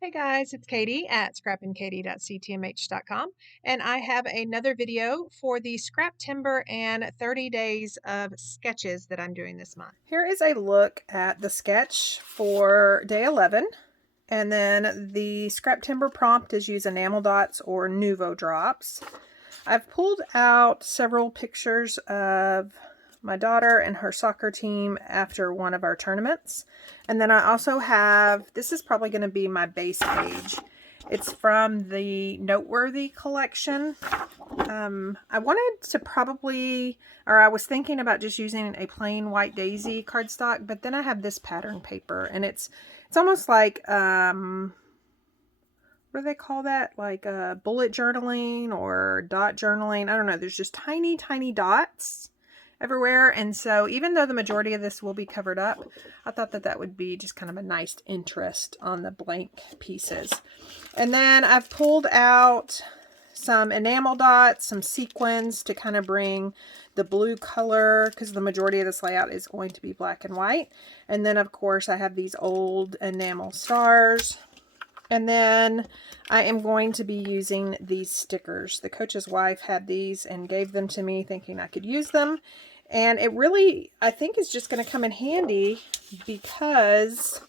Hey guys, it's Katie at scrappinkaty.ctmh.com, and I have another video for the scrap timber and 30 days of sketches that I'm doing this month. Here is a look at the sketch for day 11, and then the scrap timber prompt is use enamel dots or Nuvo drops. I've pulled out several pictures of my daughter and her soccer team after one of our tournaments. And then I also have, this is probably going to be my base page. It's from the Noteworthy collection. I wanted to probably, or I was thinking about just using a plain white daisy cardstock, but then I have this pattern paper, and it's almost like, what do they call that? Like bullet journaling or dot journaling. I don't know. There's just tiny, tiny dots everywhere. And so even though the majority of this will be covered up, I thought that that would be just kind of a nice interest on the blank pieces. And then I've pulled out some enamel dots, some sequins to kind of bring the blue color, because the majority of this layout is going to be black and white. And then of course I have these old enamel stars. And then I am going to be using these stickers. The coach's wife had these and gave them to me thinking I could use them. And it really, I think, is just going to come in handy because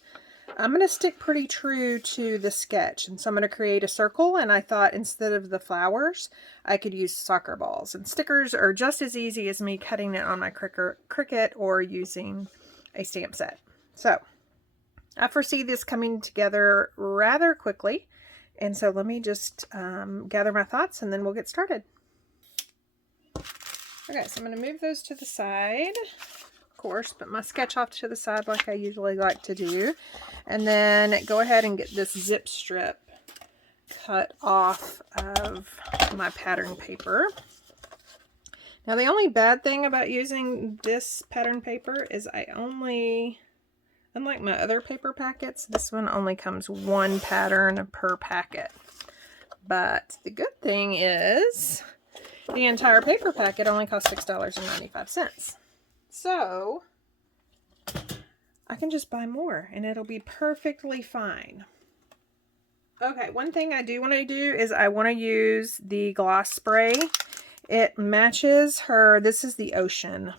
I'm going to stick pretty true to the sketch. And so I'm going to create a circle, and I thought instead of the flowers, I could use soccer balls. And stickers are just as easy as me cutting it on my Cricut or using a stamp set. So I foresee this coming together rather quickly. And so let me just gather my thoughts and then we'll get started. Okay, so I'm going to move those to the side, of course, but my sketch off to the side like I usually like to do. And then go ahead and get this zip strip cut off of my pattern paper. Now the only bad thing about using this pattern paper is unlike my other paper packets, this one only comes one pattern per packet. But the good thing is the entire paper packet only costs $6.95. So I can just buy more and it'll be perfectly fine. Okay, one thing I do want to do is I want to use the gloss spray. It matches her, this is the ocean,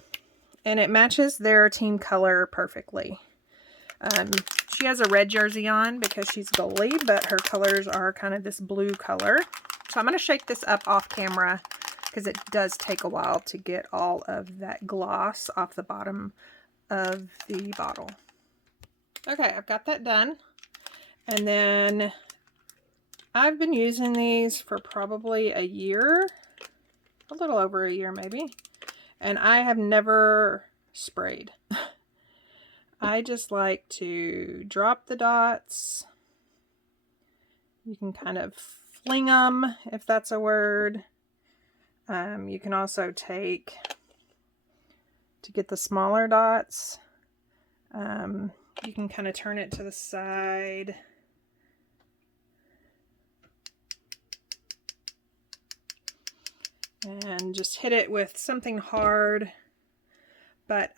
and it matches their team color perfectly. She has a red jersey on because she's goalie, but her colors are kind of this blue color. So I'm going to shake this up off camera because it does take a while to get all of that gloss off the bottom of the bottle. Okay, I've got that done. And then I've been using these for probably a year, a little over a year maybe, and I have never sprayed. I just like to drop the dots. You can kind of fling them, if that's a word. You can also take, to get the smaller dots, you can kind of turn it to the side. And just hit it with something hard. But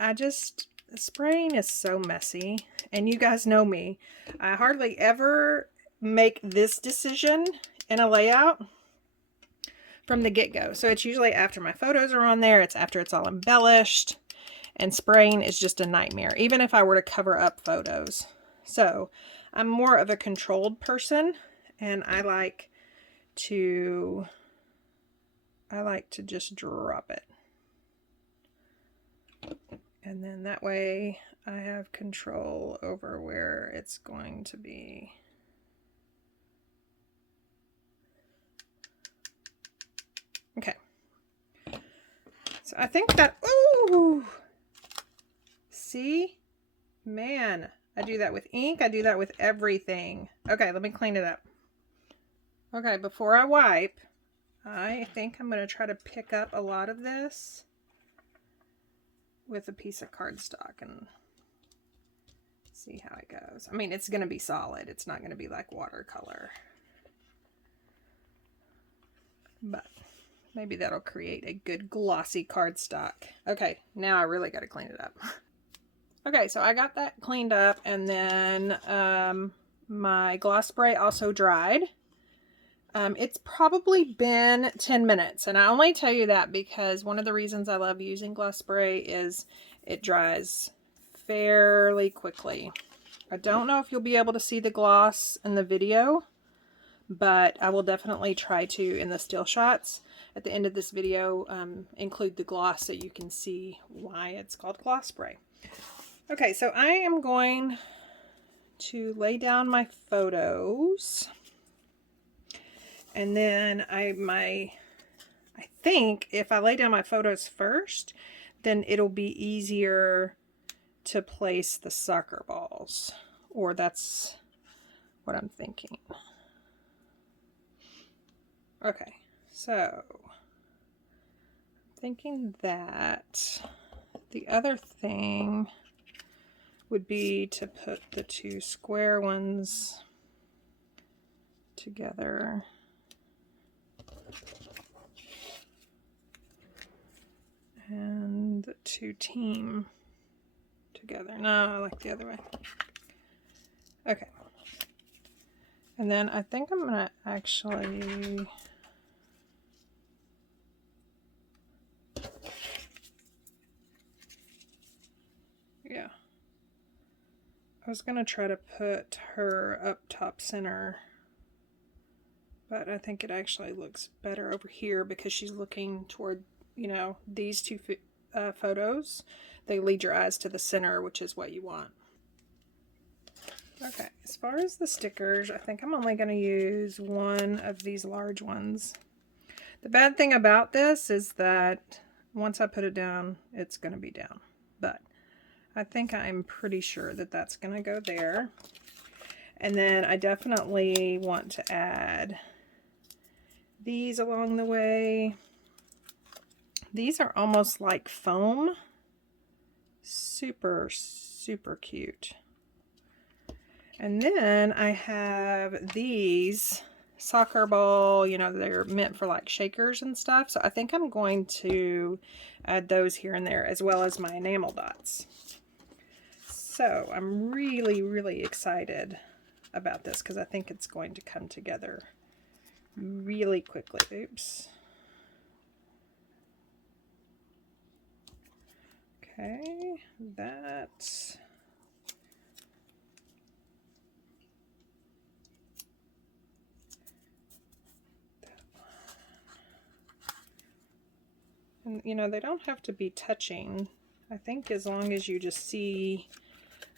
spraying is so messy, and you guys know me. I hardly ever make this decision in a layout from the get-go. So it's usually after my photos are on there, it's after it's all embellished, and spraying is just a nightmare, even if I were to cover up photos. So I'm more of a controlled person, and I like to just drop it. And then that way I have control over where it's going to be. Okay. So I think that, ooh, see? Man, I do that with ink. I do that with everything. Okay, let me clean it up. Okay, before I wipe, I think I'm going to try to pick up a lot of this with a piece of cardstock and see how it goes. I mean, it's going to be solid. It's not going to be like watercolor. But maybe that'll create a good glossy cardstock. Okay, now I really got to clean it up. Okay, so I got that cleaned up, and then My gloss spray also dried. It's probably been 10 minutes, and I only tell you that because one of the reasons I love using gloss spray is it dries fairly quickly. I don't know if you'll be able to see the gloss in the video, but I will definitely try to, in the still shots at the end of this video, include the gloss so you can see why it's called gloss spray. Okay, so I am going to lay down my photos, and then I think if I lay down my photos first, then it'll be easier to place the soccer balls, or that's what I'm thinking. Okay, so I'm thinking that the other thing would be to put the two square ones together. And the two team together. No, I like the other way. Okay. And then I think I'm going to actually... Yeah. I was going to try to put her up top center, but I think it actually looks better over here because she's looking toward, you know, these two photos. They lead your eyes to the center, which is what you want. Okay, as far as the stickers, I think I'm only going to use one of these large ones. The bad thing about this is that once I put it down, it's going to be down. But I think I'm pretty sure that that's going to go there. And then I definitely want to add these along the way. These are almost like foam. Super, super cute. And then I have these soccer ball, you know, they're meant for like shakers and stuff. So I think I'm going to add those here and there, as well as my enamel dots. So I'm really, really excited about this because I think it's going to come together really quickly. Oops. Okay, that. And, you know, they don't have to be touching. I think as long as you just see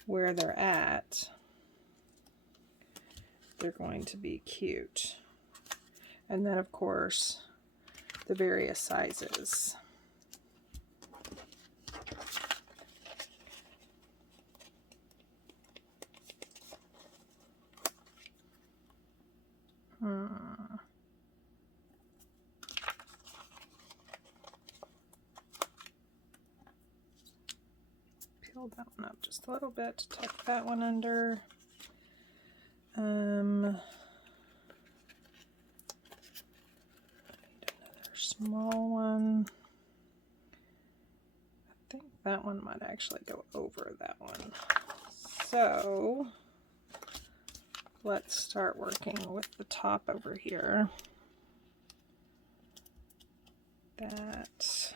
where they're at, they're going to be cute. And then, of course, the various sizes. Peel that one up just a little bit to tuck that one under. Need another small one. I think that one might actually go over that one. So let's start working with the top over here. That.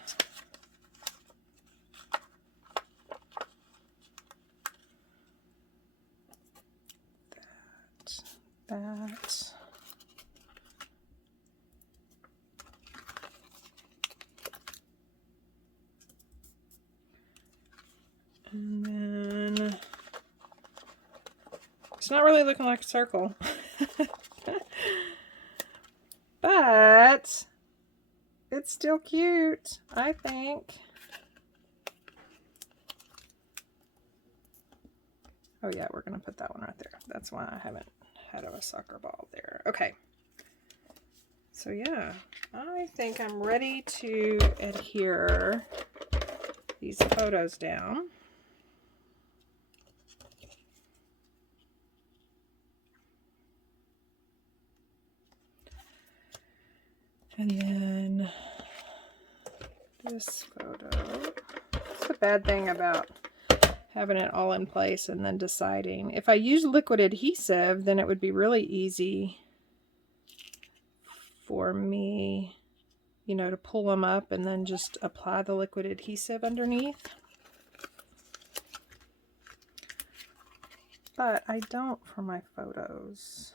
That. And then it's not really looking like a circle. But it's still cute, I think. Oh yeah, we're gonna put that one right there. That's why I haven't had a soccer ball there. Okay. So yeah, I think I'm ready to adhere these photos down. And then this photo. It's the bad thing about having it all in place and then deciding. If I use liquid adhesive, then it would be really easy for me, you know, to pull them up and then just apply the liquid adhesive underneath. But I don't for my photos.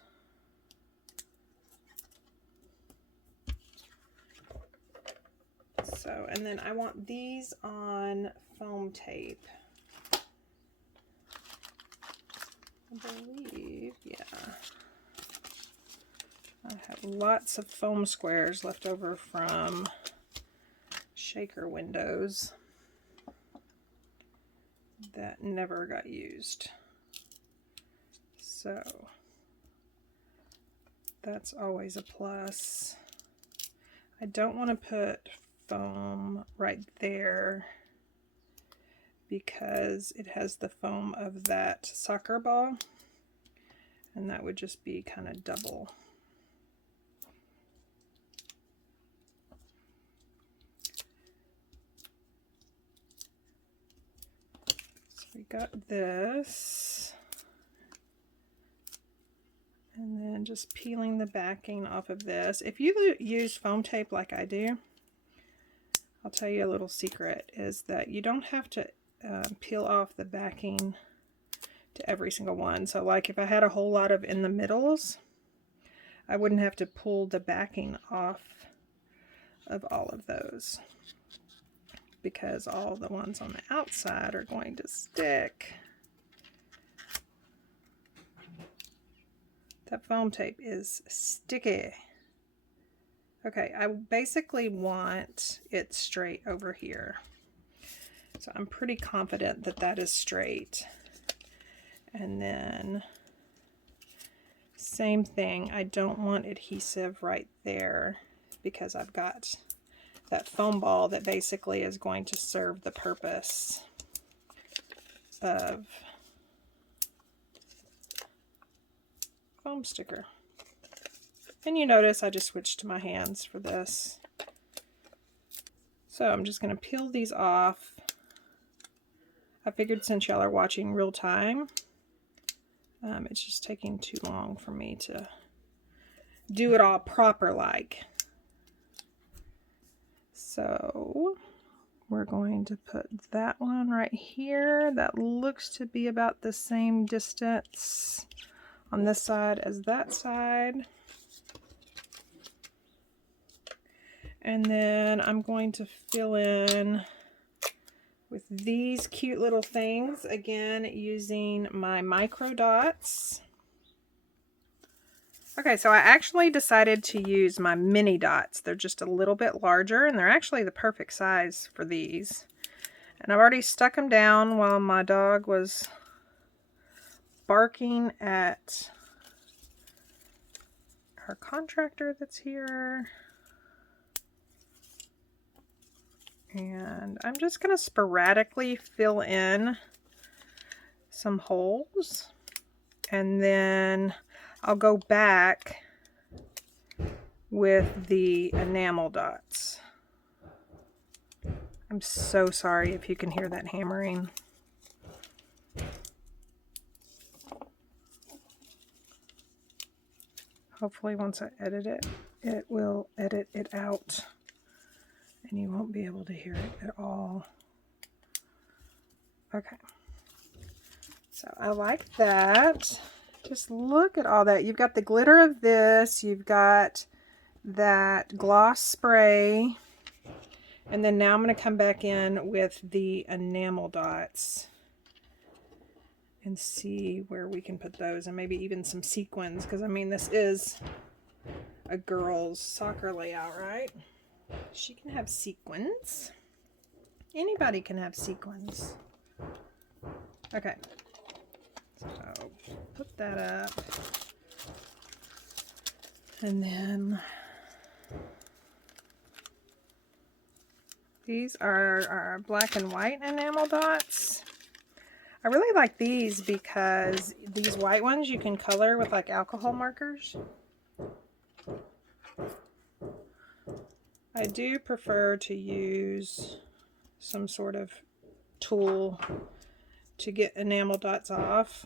So, and then I want these on foam tape. I believe, yeah. I have lots of foam squares left over from shaker windows that never got used. So that's always a plus. I don't want to put foam right there because it has the foam of that soccer ball, and that would just be kind of double. So we got this. And then just peeling the backing off of this. If you use foam tape like I do, I'll tell you a little secret, is that you don't have to peel off the backing to every single one. So like if I had a whole lot of in the middles, I wouldn't have to pull the backing off of all of those, because all the ones on the outside are going to stick. That foam tape is sticky. Okay, I basically want it straight over here. So I'm pretty confident that that is straight. And then same thing, I don't want adhesive right there because I've got that foam ball that basically is going to serve the purpose of foam sticker. And you notice I just switched to my hands for this. So I'm just going to peel these off. I figured since y'all are watching real time, it's just taking too long for me to do it all proper like. So we're going to put that one right here. That looks to be about the same distance on this side as that side. And then I'm going to fill in with these cute little things, again using my micro dots. Okay, so I actually decided to use my mini dots. They're just a little bit larger, and they're actually the perfect size for these. And I've already stuck them down while my dog was barking at our contractor that's here. And I'm just going to sporadically fill in some holes, and then I'll go back with the enamel dots. I'm so sorry if you can hear that hammering. Hopefully once I edit it, it will edit it out and you won't be able to hear it at all. Okay. So I like that. Just look at all that. You've got the glitter of this, you've got that gloss spray, and then now I'm going to come back in with the enamel dots and see where we can put those, and maybe even some sequins, because I mean this is a girl's soccer layout, right? She can have sequins. Anybody can have sequins. Okay. So put that up. And then these are our black and white enamel dots. I really like these because these white ones you can color with like alcohol markers. I do prefer to use some sort of tool to get enamel dots off.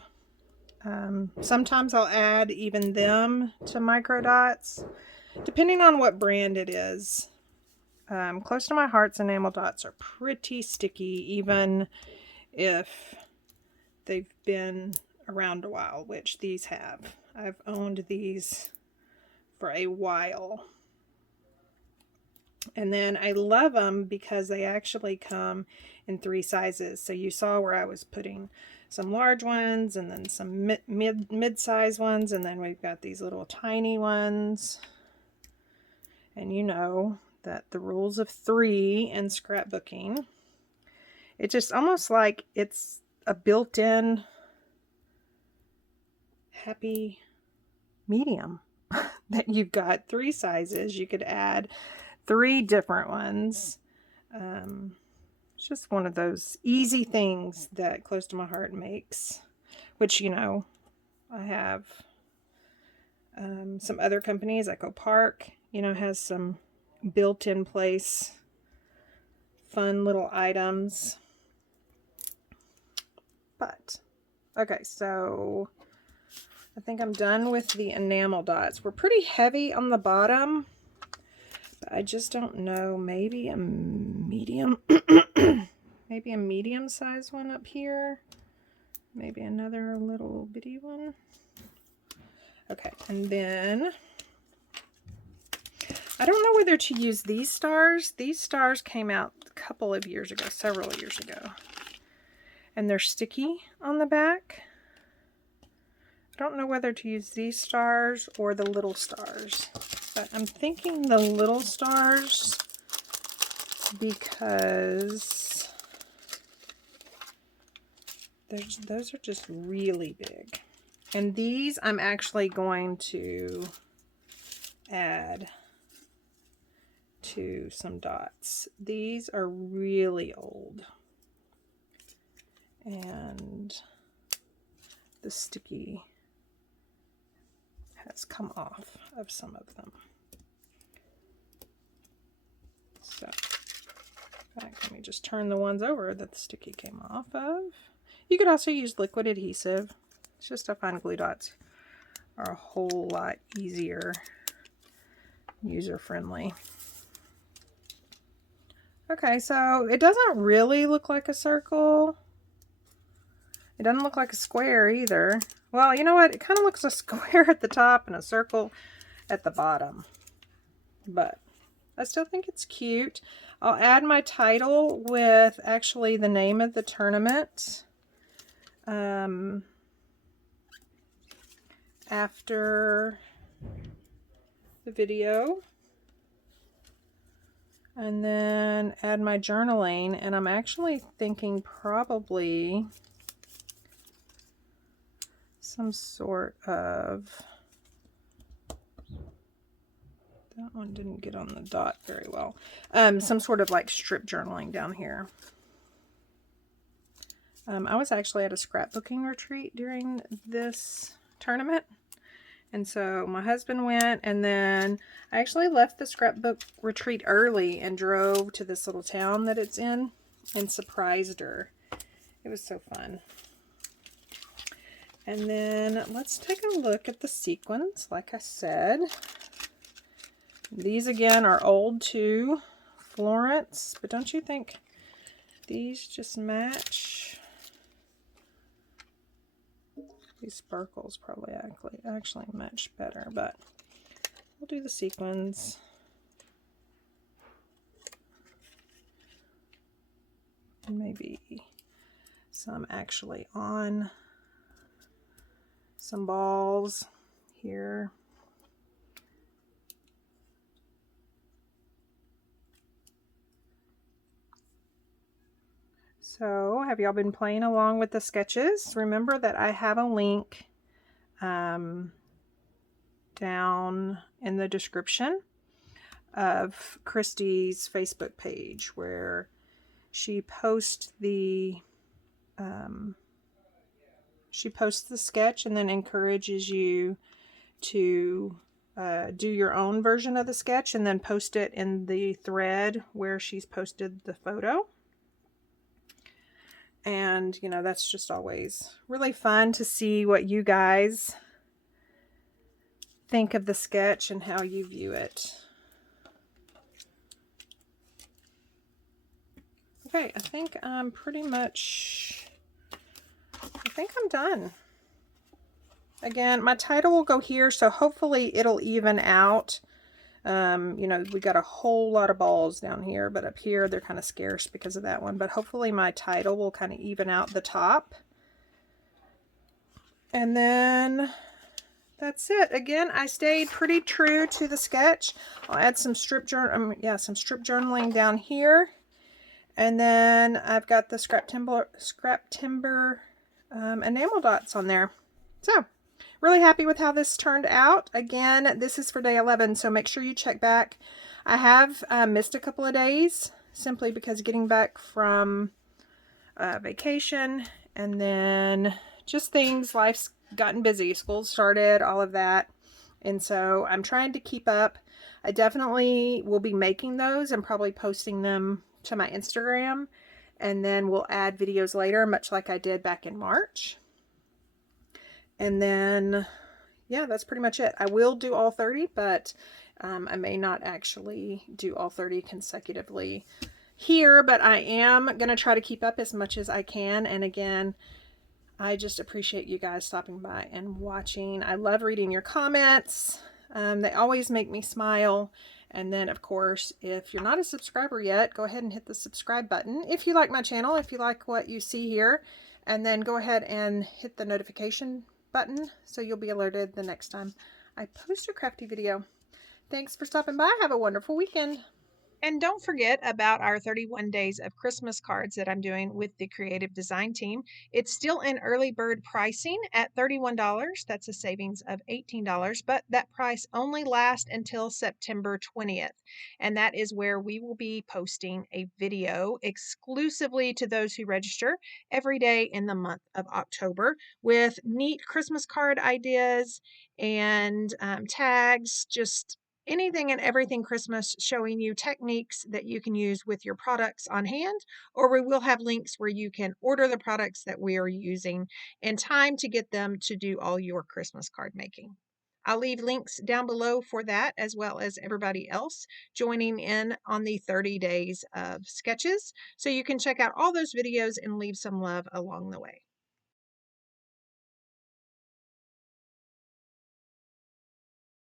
Sometimes I'll add even them to micro dots, depending on what brand it is. Close to my heart's enamel dots are pretty sticky, even if they've been around a while, which these have. I've owned these for a while. And then I love them because they actually come in 3 sizes. So you saw where I was putting some large ones and then some mid-size ones, and then we've got these little tiny ones. And you know that the rules of 3 in scrapbooking, it's just almost like it's a built-in happy medium that you've got 3 sizes. You could add 3 different ones. It's just one of those easy things that Close to My Heart makes, which, you know, I have some other companies, Echo Park, you know, has some built-in place fun little items. But okay, so I think I'm done with the enamel dots. We're pretty heavy on the bottom, but I just don't know, maybe a medium maybe a medium size one up here, maybe another little bitty one. Okay, and then I don't know whether to use these stars. These stars came out a couple of years ago, several years ago, and they're sticky on the back. I don't know whether to use these stars or the little stars, but I'm thinking the little stars because those are just really big. And these I'm actually going to add to some dots. These are really old, and the sticky has come off of some of them. So, in fact, let me just turn the ones over that the sticky came off of. You could also use liquid adhesive. It's just I find glue dots are a whole lot easier, user-friendly. Okay, so it doesn't really look like a circle. It doesn't look like a square either. Well, you know what? It kind of looks a square at the top and a circle at the bottom. But I still think it's cute. I'll add my title with actually the name of the tournament after the video. And then add my journaling, and I'm actually thinking probably some sort of, that one didn't get on the dot very well, some sort of like strip journaling down here. I was actually at a scrapbooking retreat during this tournament. And so my husband went, and then I actually left the scrapbook retreat early and drove to this little town that it's in and surprised her. It was so fun. And then let's take a look at the sequins. Like I said, these again are old too, Florence, but don't you think these just match? These sparkles probably actually match better, but we'll do the sequins. Maybe some actually on some balls here. So, have y'all been playing along with the sketches? Remember that I have a link down in the description of Christy's Facebook page where she posts the sketch and then encourages you to do your own version of the sketch and then post it in the thread where she's posted the photo. And, you know, that's just always really fun to see what you guys think of the sketch and how you view it. Okay, I think I'm done. Again, my title will go here, so hopefully it'll even out. You know, we got a whole lot of balls down here, but up here they're kind of scarce because of that one. But hopefully my title will kind of even out the top. And then that's it. Again, I stayed pretty true to the sketch. I'll add some strip journaling down here. And then I've got the scrap timber enamel dots on there. So, really happy with how this turned out. Again, this is for day 11, so make sure you check back. I have missed a couple of days simply because getting back from vacation and then just things, life's gotten busy, school started, all of that. And so I'm trying to keep up. I definitely will be making those and probably posting them to my Instagram, and then we'll add videos later, much like I did back in March. And then, yeah, that's pretty much it. I will do all 30, but I may not actually do all 30 consecutively here, but I am going to try to keep up as much as I can. And again, I just appreciate you guys stopping by and watching. I love reading your comments. They always make me smile. And then, of course, if you're not a subscriber yet, go ahead and hit the subscribe button. If you like my channel, if you like what you see here, and then go ahead and hit the notification button so you'll be alerted the next time I post a crafty video. Thanks for stopping by. Have a wonderful weekend. And don't forget about our 31 days of Christmas cards that I'm doing with the creative design team. It's still in early bird pricing at $31. That's a savings of $18, but that price only lasts until September 20th. And that is where we will be posting a video exclusively to those who register every day in the month of October with neat Christmas card ideas and tags, just anything and everything Christmas, showing you techniques that you can use with your products on hand, or we will have links where you can order the products that we are using in time to get them to do all your Christmas card making. I'll leave links down below for that, as well as everybody else joining in on the 30 days of sketches, so you can check out all those videos and leave some love along the way.